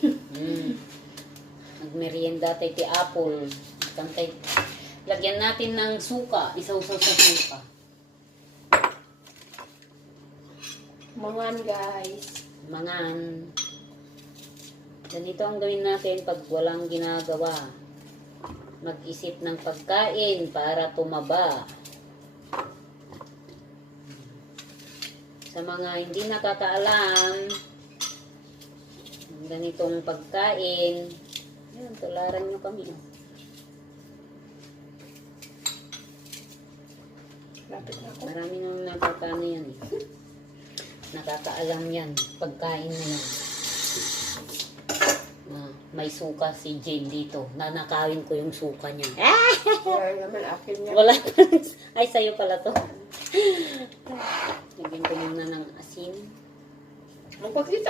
Mm. Nagmerienda tayo ti apple. Kantay. Lagyan natin ng suka. Isaw-saw sa suka. Mangan guys. Mangan. Ganito ang gawin natin pag walang ginagawa. Mag-isip ng pagkain para tumaba. Sa mga hindi nakakaalam, ganitong pagkain, yun, tularan nyo kami. Marami nang nakakaano yan eh. Nakakaalam yan. Pagkain na yan. Ah, may suka si Jane dito. Nanakawin ko yung suka niya. Wala naman akin yan. Wala. Ay, sa'yo pala to. Lagyan ko muna ng asin. Magpakita